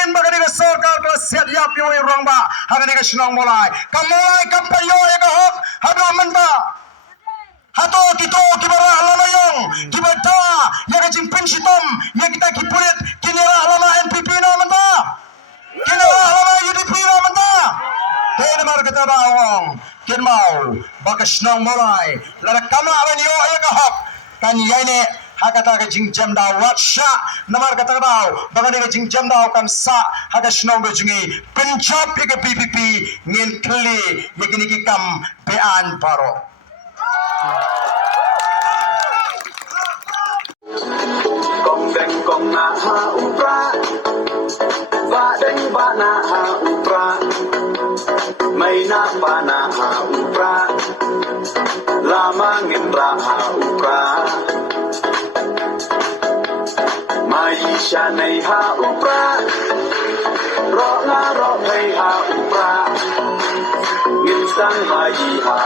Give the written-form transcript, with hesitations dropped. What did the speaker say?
Palestin bagani ka sarkar ka set yap yo rong ba hagani ka sinong molai kamolai kampayo ka hok hado manda hato tito kibara alamayong kibata yaga jing pensitom yagita kipulit kinira alama NPP na manda kinira alama UDP na manda kaya mar kita bawang kinmau bagas sinong molai lara kama awan yo ka hok kan yaine hakata ka jingjam da watsha namar kata daw bagani ka jingjam da kan sa haga shnong be jingi Punjab ke PPP ngin kli yagini ki kam bean paro kong deng kong na ha upra ba deng ba na ha upra mai na ba na ha upra lama ngin ra ha upra Maisha nei ha upra ro nga ro nei ha upra ngin sang mai ha